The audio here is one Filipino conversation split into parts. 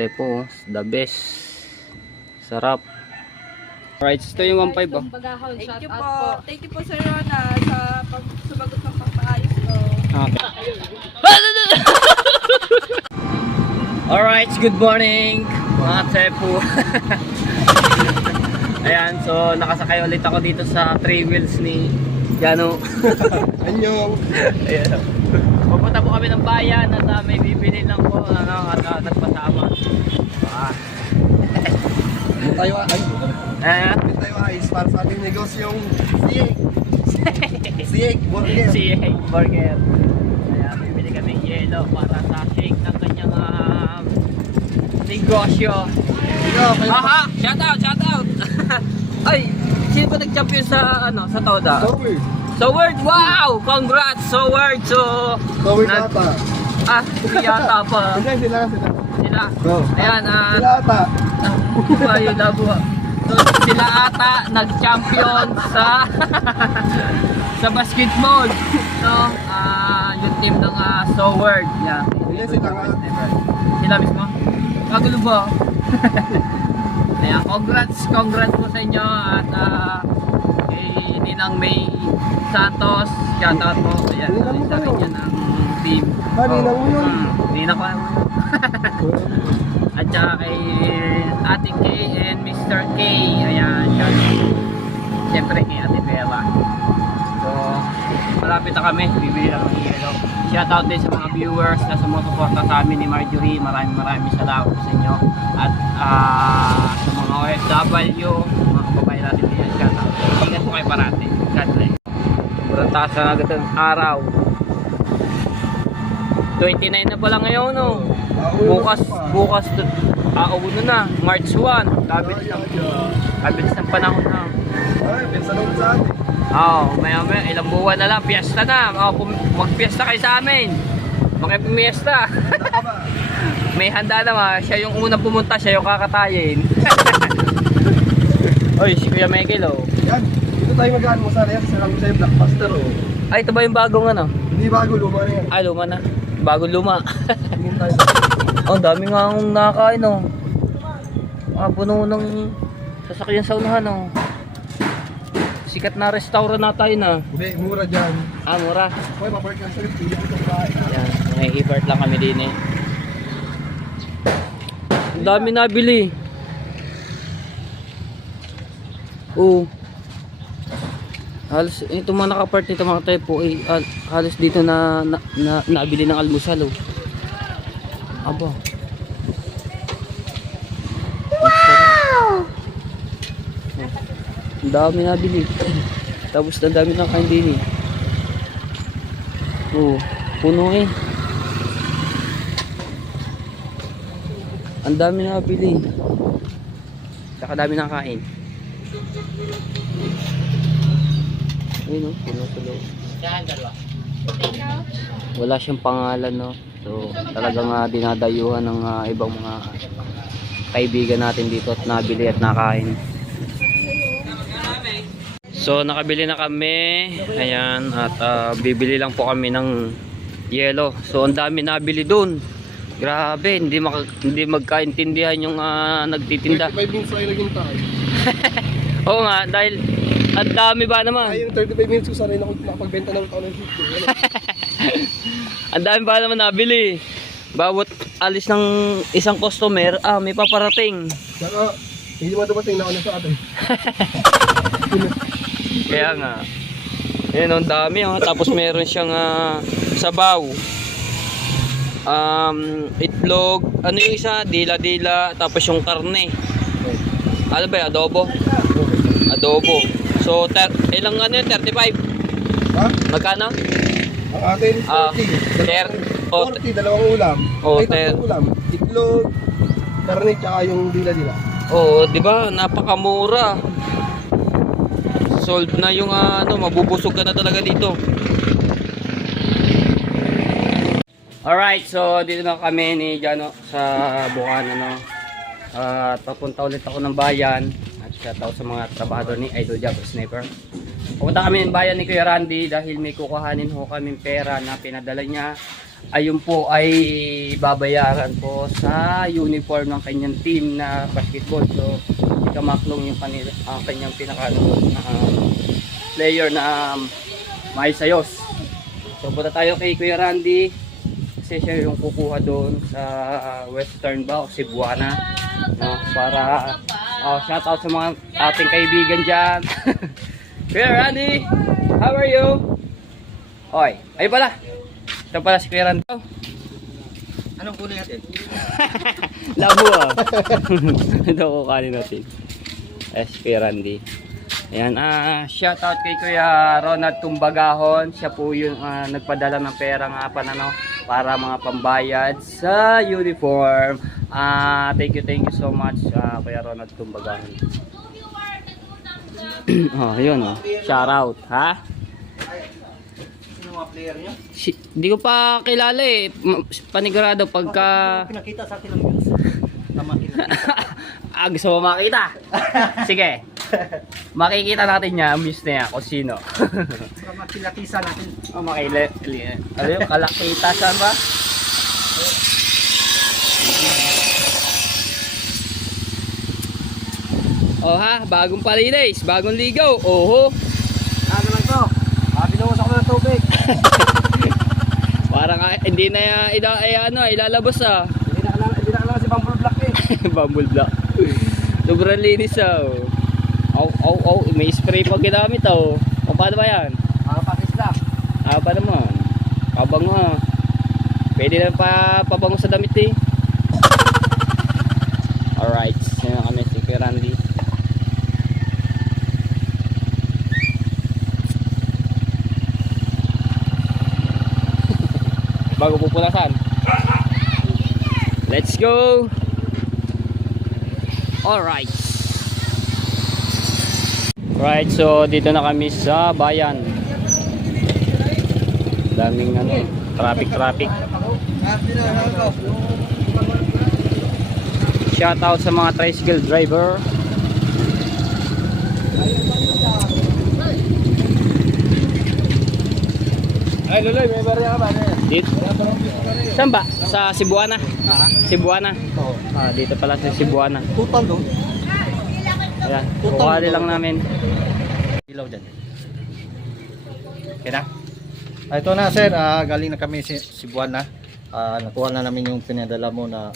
tepo, the best. Sarap. Alright, ito yung 1.5 oh. Thank you po. Thank you po Sir Rona sa sumagot ng pagpaayos ko. Okay. Alright, good morning mga tepo. Ayan, so nakasakay ulit ako dito sa 3 wheels ni Jano. Anyong. Ayan. Pupunta po kami ng bayan at may bibili lang po at nagpasama. Tayo ay. Tayo ayos para sa ating negosyong Sieg Burger. Sieg Burger. Ayan, bibili kami yelo para sa shake ng kanyang negosyo. Aha! Shout out! Ay, sino ba nag-champion sa sa Toda? Soward, wow! Congrats, Soward! Soward ata. Hindi yata pa. Hindi, sila. Ayan, Sila ata. ayun na po. So, sila ata nag-champion sa sa basketball. So, yung team ng Soward. Yeah. Hindi, sila nga. Sila mismo? Kagulo ba? Ayan, congrats po sa inyo at kay Ninang May Santos, shoutout po. Ayan, sa kanya ng team. Ninang mo yun? Ninang ko. At saka kay Ate K and Mr. K. Ayan, shoutout. Siyempre kay Ate Bella. So, malapit na kami. Bibili lang ng yelo. Shoutout din sa mga viewers na sumusuporta sa amin ni Marjorie. Maraming salamat sa inyo. At sa mga OFW, mga kababayan natin din, shoutout. Ingat po kayo parati. God bless. Sobrang taas na agad ang araw. 29 na pala ngayon, no? Bukas uno na, March 1. Kabilis ng panahon na. Ay, pinsan ako sa atin. Maya ilang buwan na lang, piyesta na. Magpiyesta kayo sa amin. Makipimiesta. May handa naman, siya yung unang pumunta, siya yung kakatayin. Oy, si Kuya Michael, oh. Yan, dito tayo mag-ano mo sana yan. Sarang sa'yo, Blockbuster, oh. Ay, ito ba yung bagong ano? Hindi bago, luma na yan. Ay, luma na. Bagong luma. Tingin tayo. Dami nga akong nakakain, oh. Puno ng sasakyan sa unahan, oh. Sikat na restaurant na tayo na. Hindi, mura dyan. Mura. Okay, papark ka sa pili ko itong bahay. Yan, may i-part lang kami din eh. Ang dami nabili. Halos ito mga nakapart nito mga tepo halos dito na nabili ng almusal, oh. Aba. Ang dami nabili. Tapos ang dami na kain din eh. Puno eh. Ang dami nabili. Saka dami na kain. Ayun, puno-puno. Wala siyang pangalan, no. So talagang dinadayuhan ng ibang mga kaibigan natin dito at nabili at nakain. So nakabili na kami. Ayan, at bibili lang po kami ng yelo. So ang dami nabili doon. Grabe, hindi magkaintindihan yung nagtitinda. 35 minutes ay naging tayo. Oo nga, dahil ang dami ba naman? Ay, yung 35 minutes ko sanay nakapagbenta ng tao ng hito. Ang dami ba naman nabili. Bawat alis ng isang customer, may paparating. Saka, hindi mo dumating na sa atin. Kaya nga. Yan, ang dami. Tapos meron siyang sabaw. Itlog. Ano yung isa? Dila-dila. Tapos yung karne. Ano ba yung adobo? Adobo. So, ilang ano yun? 35? Ha? Magkano? Ang atin, 40. 40, dalawang ulam. Ay, tatlong ulam. Itlog, karne, tsaka yung dila-dila. Di ba? Napakamura. Sold na yung mabubusog ka na talaga dito. Alright, so dito na kami ni Jano sa Bukana, no. Papunta ulit ako ng bayan at shoutout sa mga trabahador ni Idol Job Sniper. Pupunta kami ng bayan ni Kuya Randy dahil may kukuhanin ho kaming pera na pinadala niya ayun po ay babayaran po sa uniform ng kanyang team na basketball. So si Kamaklong yung kanyang pinaka player na maayos. So punta tayo kay Kuya Randy kasi siya yung kukuha doon sa Western ba o Cebuana, no? Para shout out sa mga ating kaibigan dyan. Kuya Randy, how are you? Oy, ay pala. Ito pala si Kuya Randy. Anong kulay natin? Labo ah. Ito kukanin natin. Si Kuya Randy. Ayan, shout out kay Kuya Ronald Tumbagahon. Siya po yung nagpadala ng pera nga pa para mga pambayad sa uniform. Thank you so much Kuya Ronald Tumbagahon. Oh, yun oh. Shout out, ha? Mga player niyo? Hindi ko pa kilala eh. Panigurado pagka... Pinakita sa akin lang yun. Tama kinakita. Gusto mo makita? Sige. Makikita natin niya, miss na yan kung sino. Para makilakisa natin. Ano yung kalakita saan ba? Oh ha, bagong palinis, bagong ligaw. Oho. Ano lang to? Binuhos ako ng tubig. Parang hindi na ilalabas ah. Hindi na alam si Bumble Black eh. Bumble Black. Sobrang linis ah. May spray pa ginamit oh. O paano ba yan? Mga pakisla. Pa naman. Pabango ah. Pwede na pabango sa damit eh. Alright, yan na kami si Kuya Randy. Bago pupunasan. Let's go. Alright. Right, so dito na kami sa bayan. Daming traffic. Shout out sa mga tricycle driver. Ay, Luloy, may barya ka ba? Dito. Saan ba? Sa Cebuana? Cebuana? Oo. Dito pala sa Cebuana. Tutal doon. Ayan, kukuha lang namin. Ilaw dyan. Okay na? Ito na sir, galing na kami sa Cebuana. Nakuha na namin yung pinadala mo na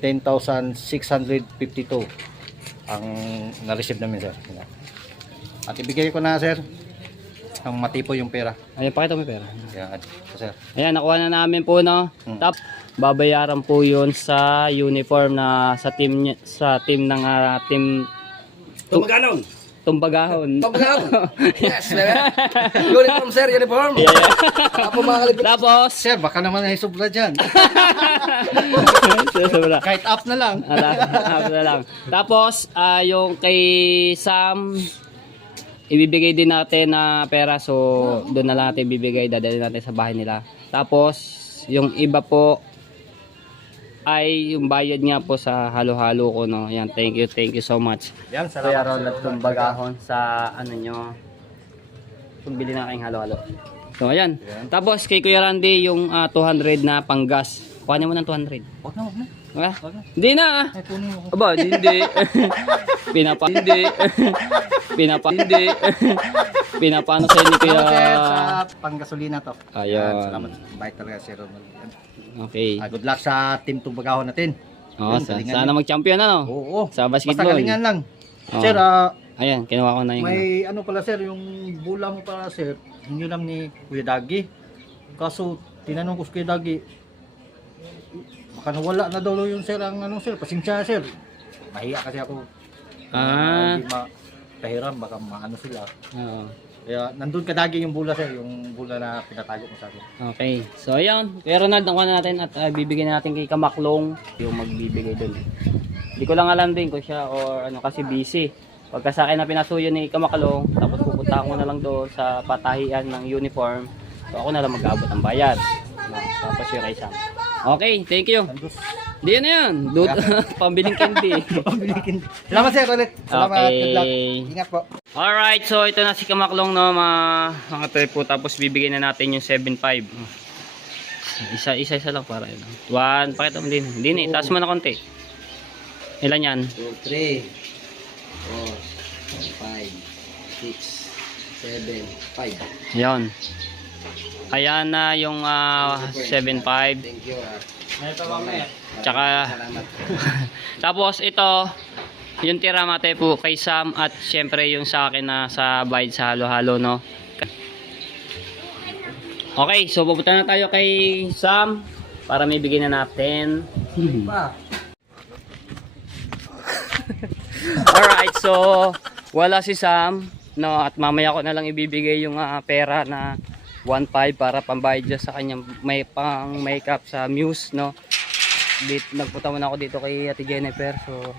10,652 ang na-receive namin sir. At ibigay ko na sir ang matipo yung pera. Ayan, pakita mo yung pera. Ayan, sir. Ayan, nakuha na namin po no. Tap, babayaran po 'yun sa uniform na sa team ng team Tumaganon! Tumbagahon. Yes, uniform sir, uniform! Yeah. Tapos, Sir, baka naman ay sobra dyan. sobra. Kahit up na lang. Na lang. Tapos, yung kay Sam, ibibigay din natin na pera. So, doon na lang natin ibibigay. Dadalhin natin sa bahay nila. Tapos, yung iba po, ay yung bayad nga po sa halo-halo ko, no. Yan, thank you so much. Yan, Kuya Ronald Tumbagahon sa ano nyo, pambili na kayong halo-halo. So, ayan. Tapos, kay Kuya Randy, yung 200 na panggas. Kuhanin mo ng 200. Huwag na. Okay? Hindi na. Ay, punin mo. Aba, hindi. Pinapano sa inyo kaya. Sa panggasolina to. Ayun. Salamat. Bait talaga sir Ronald. Okay. Good luck sa team Tumbagahon natin. Oh, sana mag-champion ano? Oo. Sa Basta basketball. galingan lang. Oo. Sir, Ayan, kinuha ko na yung may ano pala sir, yung bula mo pala sir, hindi lang ni Kuya Dagi. Kaso, tinanong ko si Kuya Dagi, baka nawala na daw yung sir, ang ano sir, pasensya sir. Mahiya kasi ako. Hindi makahiram, baka maano sila. Oo. Kaya nandun kadagi yung bula sir, yung bula na pinatago mo sa akin. Okay. So ayan, Kuya Ronald, nakuha na natin at bibigyan natin kay Kamaklong yung magbibigay doon. Hindi ko lang alam din kung siya or ano kasi busy. Pagka sa akin na pinasuyo ni Kamaklong, tapos pupunta ko na lang doon sa patahian ng uniform. So ako na lang mag-aabot ng bayad. No, tapos yung kay Sam. Okay, thank you. Di yan na yan. Pambiling candy. Salamat sir ulit. Salamat. Okay. Good luck. Ingat po. Alright, so ito na si Kamaklong no, mga trip po. Tapos bibigyan na natin yung 7.5. Isa lang para yun. 1, pakita mo din. Hindi, taas mo na konti. Ilan yan? 2, 3, 4, 5, 6, 7, 5. Yan. Ayan na yung 7.5. Thank you. Ito mamaya. Tsaka, Salamat. tapos ito, yung tira mate po kay Sam at syempre yung sa akin na sa bayad sa halo-halo, no? Okay, so pupunta na tayo kay Sam para may bigyan na natin. Alright, so wala si Sam, no, at mamaya ko na lang ibibigay yung pera na 1.5 para pambayad dyan sa kanyang may pang makeup sa Muse, no. Nagpunta muna ako dito kay Ate Jennifer. So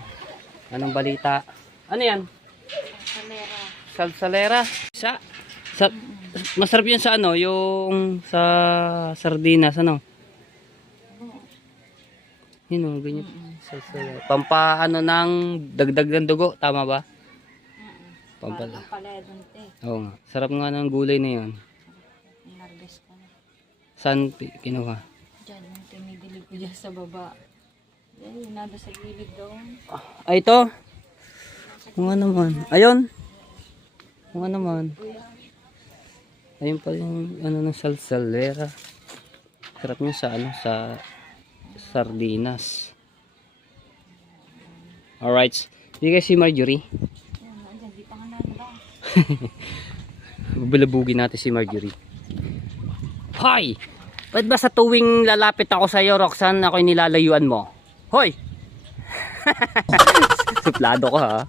anong balita? Ano yan? Salsalera. Sa masarap yan sa ano, yung sa sardinas, ano? Yun o, ganyan. Salsalera. Pampa ano ng dagdag ng dugo, tama ba? Pampala. Oo nga. Sarap nga ng gulay na yun. Saan kinuha? Diyan, yung tinidilig ko dyan sa baba. Yan, nado sa gilid doon. Ay, ito. Kung ano naman. Ayun. Kung ano naman. Ayun pa yung ano ng salsalera. Sarap nyo sa ano, sa sardinas. Alright. Hindi kayo si Marjorie. Yan, nandyan, di pa nga nanda. Bulabugin natin si Marjorie. Hoy! Ba't ba sa tuwing lalapit ako sa iyo, Roxanne, ako'y nilalayuan mo? Hoy! Suplado ka, ha?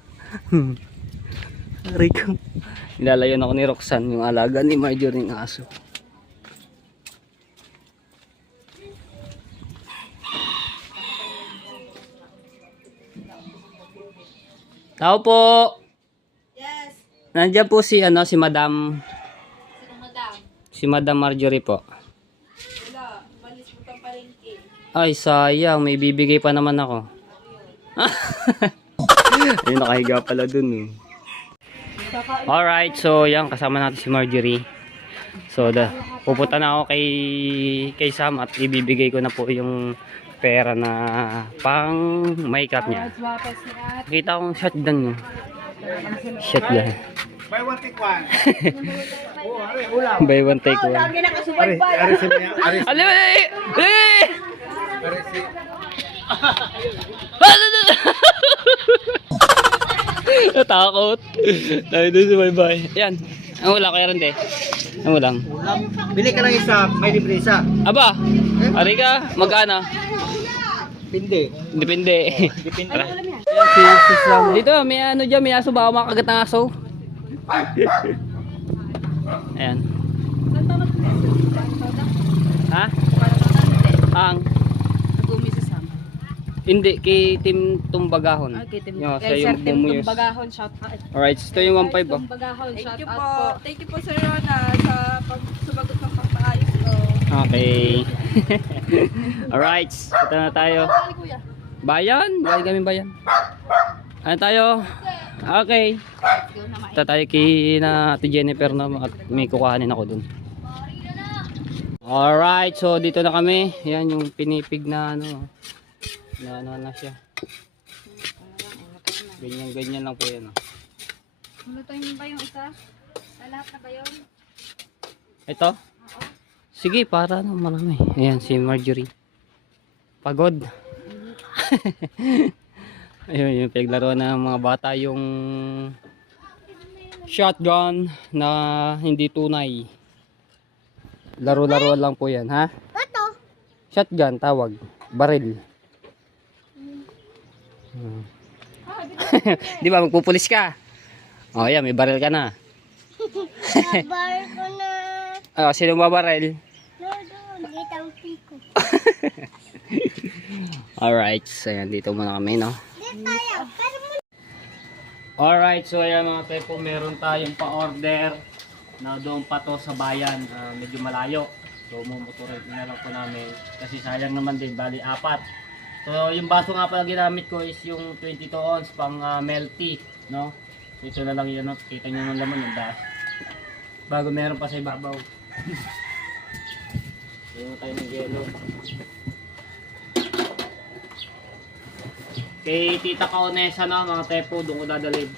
Aray ko. Nilalayuan ako ni Roxanne, yung alaga ni Marjorie ng aso. Tao po! Yes! Nandiyan po si ano, si Madam. Sino madam? Si Madam Marjorie po. Wala, malis mo kang palengke. Ay, sayang. May bibigay pa naman ako. Ayun, nakahiga pala dun eh. Alright, so yan, kasama natin si Marjorie. So, pupunta na ako kay Sam at ibibigay ko na po yung pera na pang makeup niya. Kita kong shotgun niya. Shotgun. Buy one take one. Buy one take one. Ali, ali, ali! Natakot. Tayo doon sa bye-bye. Yan. Ang wala kaya rin de. Ang walang. Bili ka lang isa, may libre isa. Aba, ari ka, magkano? Pindi. Depende. Depende. Dito, may ano dyan, may aso ba? Makagat ng aso. Ayan. Ha? Ang? Nag-umi sa Sam. Hindi, kay Team Tumbagahon. Okay, Tim. Yo, Kay siya Sir yung Tim bumuyos. Tumbagahon, shout out. Alright, ito yung 1.5 oh. Tumbagahon, Thank shout you out po. po. Thank you po Sir Rona sa sumagot ng pagpaayos ko. Okay. Alright, ito na tayo. Bayan? Bayan kami bayan. Ano tayo? Okay. Ito tayo kay na Ate Jennifer na at may kukuhanin ako dun. Alright, so dito na kami. Yan yung pinipig na ano. Na ano na siya. Ganyan lang po yan. Oh. Lutuin ba yung isa? Sa lahat na ba yun? Ito? Sige, para no, marami. Ayan, si Marjorie. Pagod. Ayun, yung pinaglaro ng mga bata yung shotgun na hindi tunay. Laro-laro lang po yan, ha? Shotgun, tawag. Baril. Di ba, magpupulis ka? O, yan, may baril ka na. Baril ko na. Oh, sino babaril? Doon, gitang piko. Alright, so yan, dito muna kami, no? Tayo, pero Alright, so ayan mga tepo, meron tayong pa-order na doon pa to sa bayan, medyo malayo. So mumuturin na lang po namin kasi sayang naman din, bali 4. So yung baso nga pala ginamit ko is yung 22 ounce pang milk tea, no? Ito na lang yun, no? Kita nyo ng laman yung das. Bago meron pa sa ibabaw. So Tingnan tayo ng yelo. Kay Tita Kaonesa na mga tepo, doon ko dadalhin.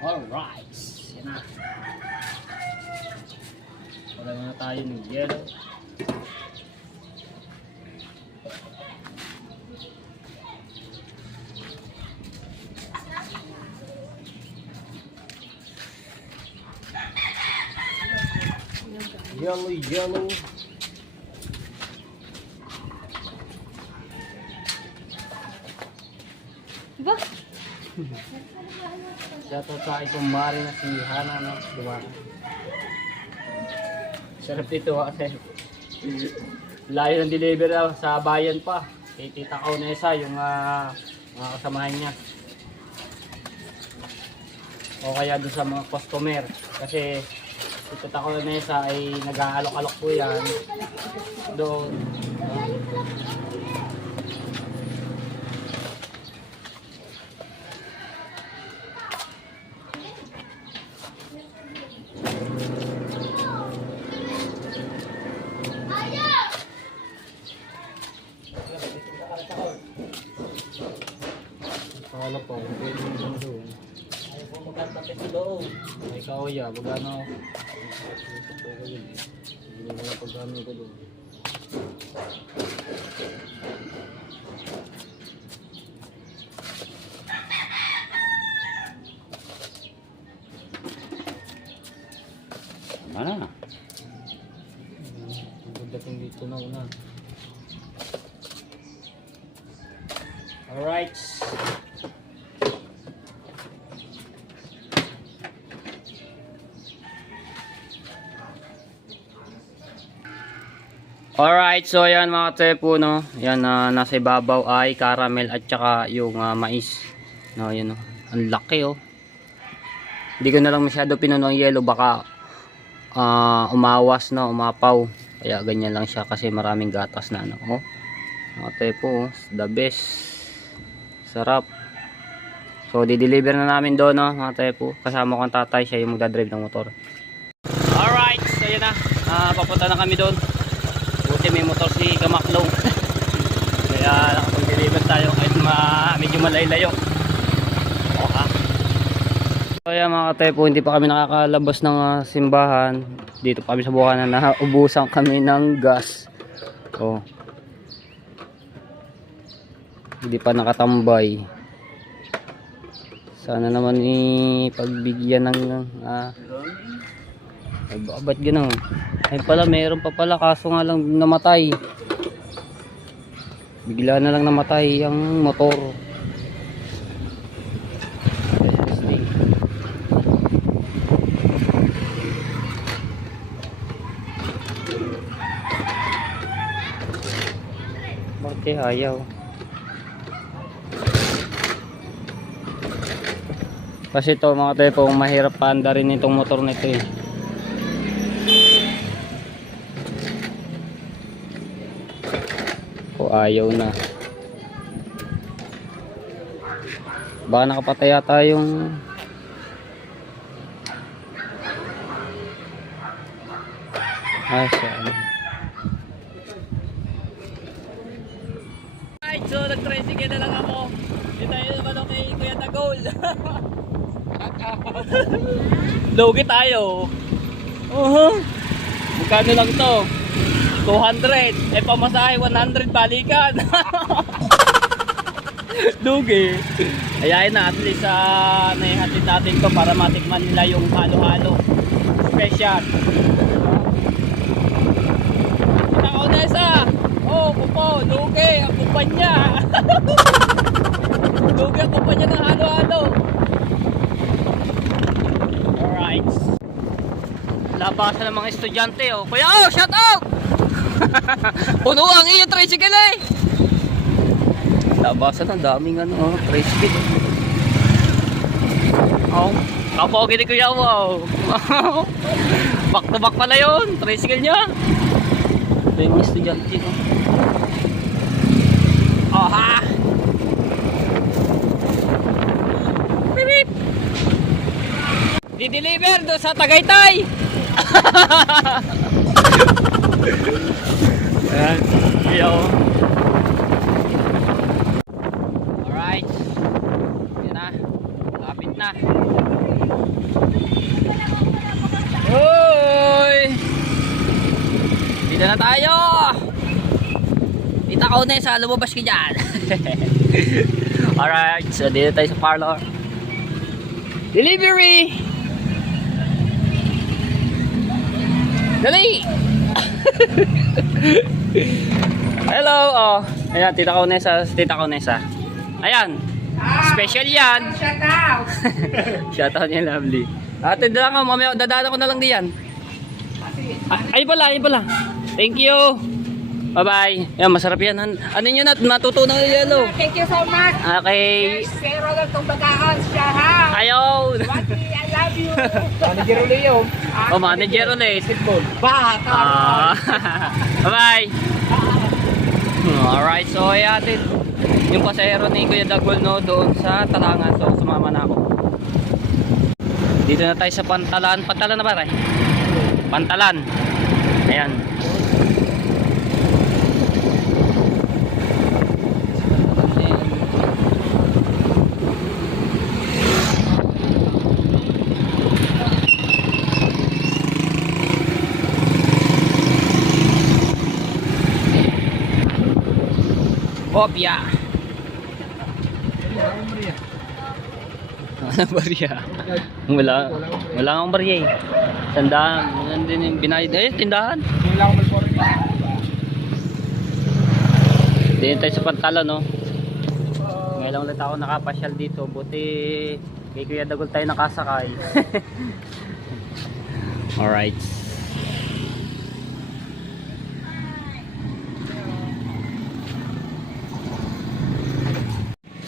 Alright, yan na. Wala na tayo ng yellow. Yellow. Ba? Shoutout sa aking kumari na si Hana na dumana. Sarap dito kasi layo ng delivery sa bayan pa. Kay Tita Kaonesa yung mga kasamahan niya. O kaya doon sa mga customer. Kasi si Tita Kaonesa ay nag-aalok-alok po yan. Doon. Akala po, pwede mo dyan doon. Ayaw po magkantapit sa loob. Ay kauya, magano. Hindi mo na pagkano ko doon. Ano? Pagdating dito na una. Alright. Alright, so ayan mga tepo, no. Yan, nasa ibabaw ay caramel at saka yung mais. No, yun, no. Ang laki, oh. Hindi ko na lang masyado pinuno ang yellow, baka umawas, no, umapaw. Kaya ganyan lang siya kasi maraming gatas na, no. Oh. Mga tepo, oh, the best. Sarap. So, di-deliver na namin doon, no, mga tepo. Kasama ko ang tatay, siya yung magdadrive ng motor. Alright, so yun na. Papunta na kami doon. Buti may motor si Kamaklong. Kaya nakapag-deliver tayo kahit medyo malaylayo. Okay. So ayan mga katepo, hindi pa kami nakakalabas ng simbahan. Dito pa kami sa bukanan na ubusan kami ng gas. Oh. Hindi pa nakatambay. Sana naman pagbigyan ng ba't gano'n? Ay pala, meron pa pala, kaso nga lang namatay. Bigla na lang namatay ang motor. Bakit ayaw? Kasi ito mga tepo, mahirap paanda rin itong motor nito eh. O ayaw na. Baka nakapatay yata yung siya. Alright, so nag-tricycle na lang ako. Dito tayo naman ako kay Kuya Tagol. Lugi tayo. Magkano lang to? 200. Eh pamasahe 100 balikan. Lugi. Ayain na, at least naihatid natin to para matikman nila yung halo-halo special. Ako na isa. Oh, pupo, lugi ang kumpanya. Lugi ang kumpanya ng halo-halo. Alright. Labasan ng mga estudyante oh. Kuya, shout out! Puno ang iyong tricycle eh. Labasan ng daming tricycle. Oh, kapogi ni Kuya, wow. Back to back pala yun, tricycle niya. Ito yung estudyante no. Oh ha. Bip. Di-deliver doon sa Tagaytay. Ayan, yo. Alright. Yan na. Lapit na. Hoy! Dito na tayo. Kita ko na sa lumabas ka dyan. Alright, so dito tayo sa parlor. Delivery! Dali! Hello! Oh, ayan, Tita Kaunesa. Ayan, special yan. Shout out! Shout out niya, lovely. Ate, dala ka, mamaya, dadaan ko na lang diyan. Ay pala. Thank you! Bye-bye. Ayan, masarap yan. Ano nyo na, matutunan nyo yan, oh. Thank you so much. Okay. Pero lang itong bagaan siya, ha? Ayaw! Wati, I love you. Manager ulit yun. Oh, manager ulit. Baka. Bye-bye. Alright, so ayan, yung pasahero ni Kuya Dagol no, doon sa Talangan. So sumama na ako. Dito na tayo sa Pantalan. Pantalan na ba rin? Pantalan. Ayan. Kopya. Ano barya? Wala akong barya eh. Tandaan, nandun yung binayad. Eh, tindahan. Dito tayo sa Pantalan, no? Ngayon lang ulit ako nakapasyal dito. Buti kay Kuya Dagol tayo nakasakay. Alright.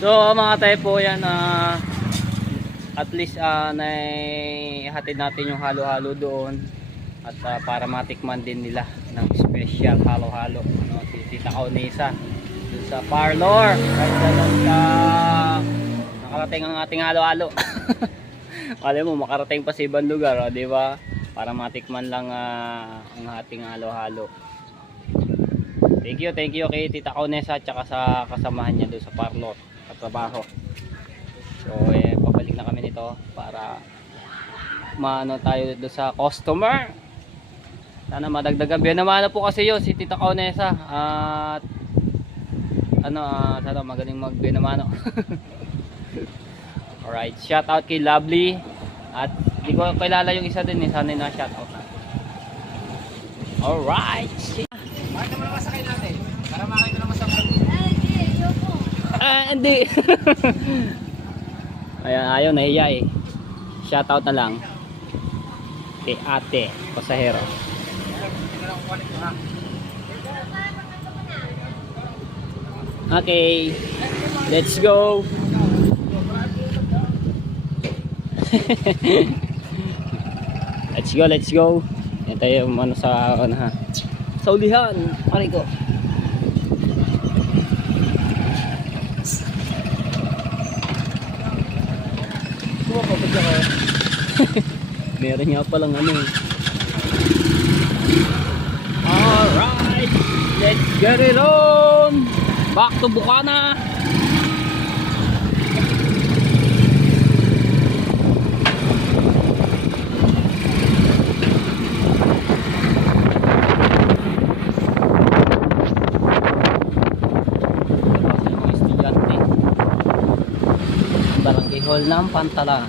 So mga tayo po yan, at least naihatid natin yung halo-halo doon at para matikman din nila ng special halo-halo si Tita Kaunesa dun sa parlor kahit doon sa nakarating ang ating halo-halo. Alam mo, makarating pa sa ibang lugar, di ba? Para matikman lang ang ating halo-halo. Thank you kay Tita Kaunesa at saka sa kasamahan niya doon sa parlor at trabaho. So balik na kami nito para maano tayo doon sa customer. Sana madagdagan. Binamano po kasi yun si Tita Kaunesa at sana magaling magbinamano. Alright, shout out kay Lovely at di ko kilala yung isa din sana na shout out. Alright. Bakit naman masakay natin? Para makakita naman sa Hindi. Ayan, ayaw nahiya eh. Shout out na lang kay ate pasahero. Okay, let's go. Let's go. Yan tayo ano sa sa ulihan. Pare ko. Meron nga palang ano. Alright, let's get it on. Back to Bukana. Barangay Hall ng Pantalan.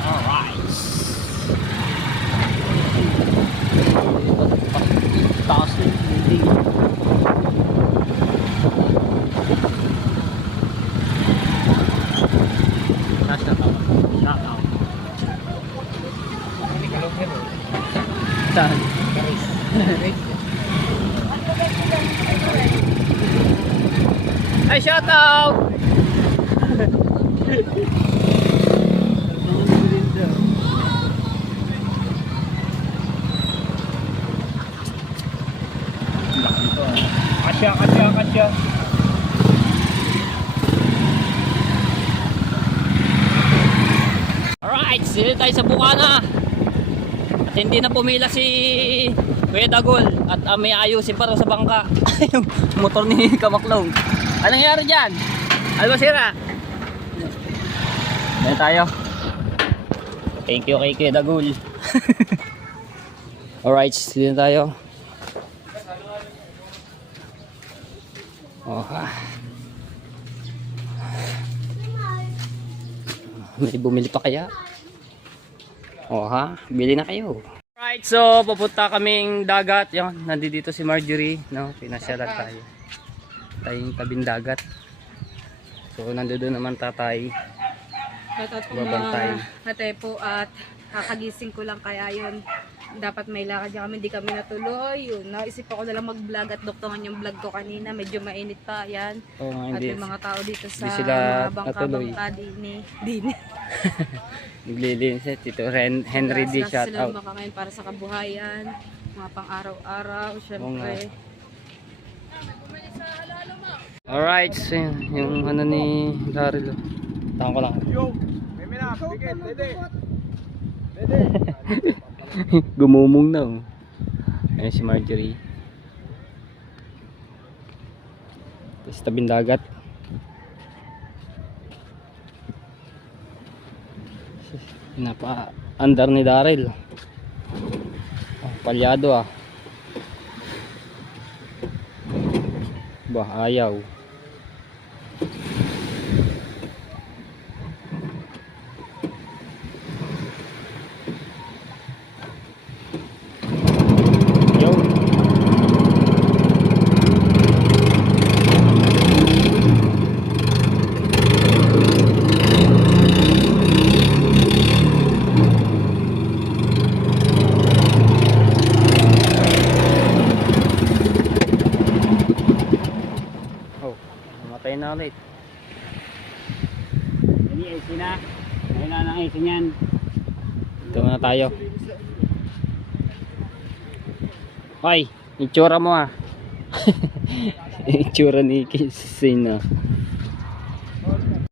Alright. Taas na yung saan? Ay, shout out! Kasya. Alright, sila tayo sa Bukana. At hindi na pumila si Kuya Dagol at may ayusin pa raw sa bangka yung motor ni Kamaklong. Anong nangyari dyan? Ano ba sira? Yan tayo. Thank you kay Kuya Dagol. Alright, dito tayo. Oh, may bumili pa kaya? Bili na kayo. Alright, so pupunta kaming dagat. Yan, nandito si Marjorie, no? Pinasyalan tayo. Tayong tabing dagat. So nandoon naman tatay. Shoutout po Babantay. ate po at kakagising ko lang kaya yun. Dapat may lakad kami, hindi kami natuloy. Yun, naisip ako na lang mag-vlog at doktoran yung vlog ko kanina. Medyo mainit pa, yan. Oo nga, At hindi. yung mga tao dito sa Hindi sila mga natuloy. bangka-bangka dini. Naglilinis eh. Tito Henry D. Shout Sila out. baka ngayon para sa kabuhayan, mga pang-araw-araw, syempre. Alright, so yung ano ni Daryl. Tangan ko lang. Gumumong na oh. Ayan si Marjorie. Tapos tabing dagat. Pinapa-andar ni Daryl. Oh, palyado ah. Bah, ayaw. Yo. Oh, namatay na ulit. Ini AC na. Ngayon na ng AC niyan. Ito na tayo. Hoy, itsura mo ah. Itsura ni Kissing na.